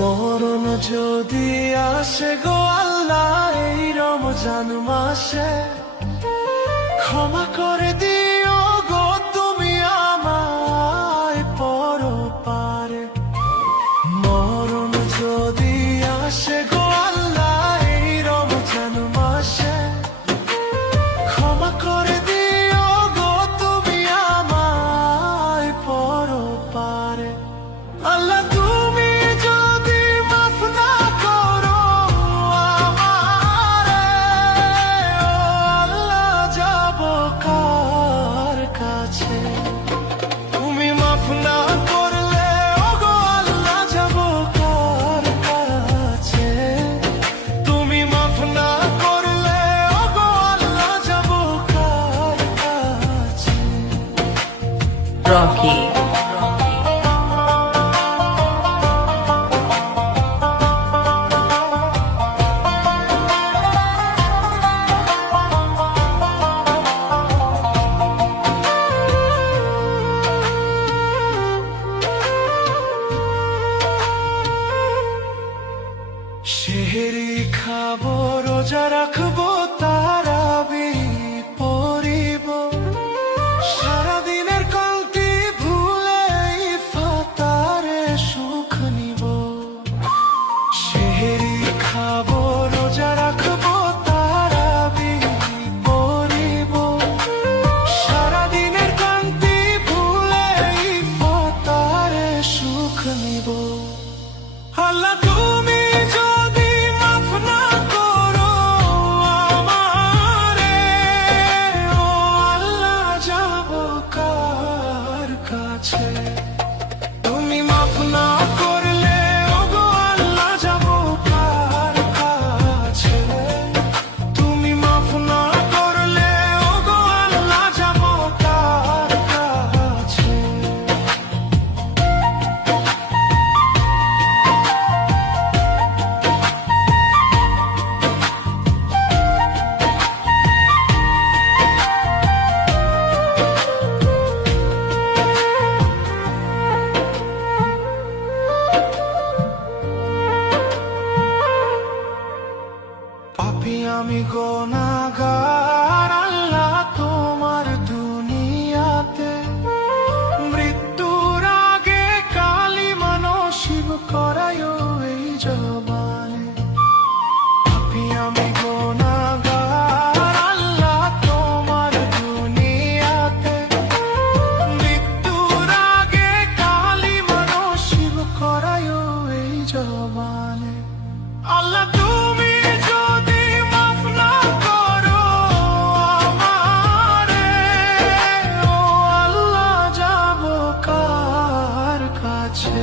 মরণ যদি আসে গো আল্লাহ এই রমজান মাসে, ক্ষমা করে দিও গো তুমি আমায় পরপারে। মরণ যদি আসে গো আল্লাহ এই রমজান মাসে, ক্ষমা করে দিও গো তুমি আমায় পরপারে। আল্লাহ তুমি যদি মাফ না করো আমারে, ও আল্লাহ যাব কার কাছে? তুমি মাফ না করলে ও গো আল্লাহ যাব কার কাছে? তুমি মাফ না করলে ও গো আল্লাহ যাব কার কাছে? Rocky. সেহরি খাবো রোজা রাখবো তারাবি পড়িব, সারাদিনের ক্লান্তি ভুলে ইফতারে সুখ নিব। সেহরি খাবো রোজা রাখবো তারাবি পড়িব, সারাদিনের ক্লান্তি ভুলে ইফতারে সুখ নিব। আল্লাহ তুমি যদি মাফ না করো আমারে, ও আল্লাহ যাব কার কাছে? তুমি মাফ না করলে ও গো আল্লাহ যাব কার কাছে? তুমি মাফ না করলে ও গো আল্লাহ যাব কার কাছে? পাপী আমি গুনাহগার আল্লাহ তোমার দুনিয়াতে, মৃত্যুর আগে কালিমা নসিব করায়ো এই জবানে। পাপী আমি গুনাহগার আল্লাহ তোমার দুনিয়াতে, মৃত্যুর আগে কালিমা নসিব করায়ো এই জবানে। আল্লাহ তুমি যদি মাফ না করো আমারে, ও আল্লাহ যাব কার কাছে?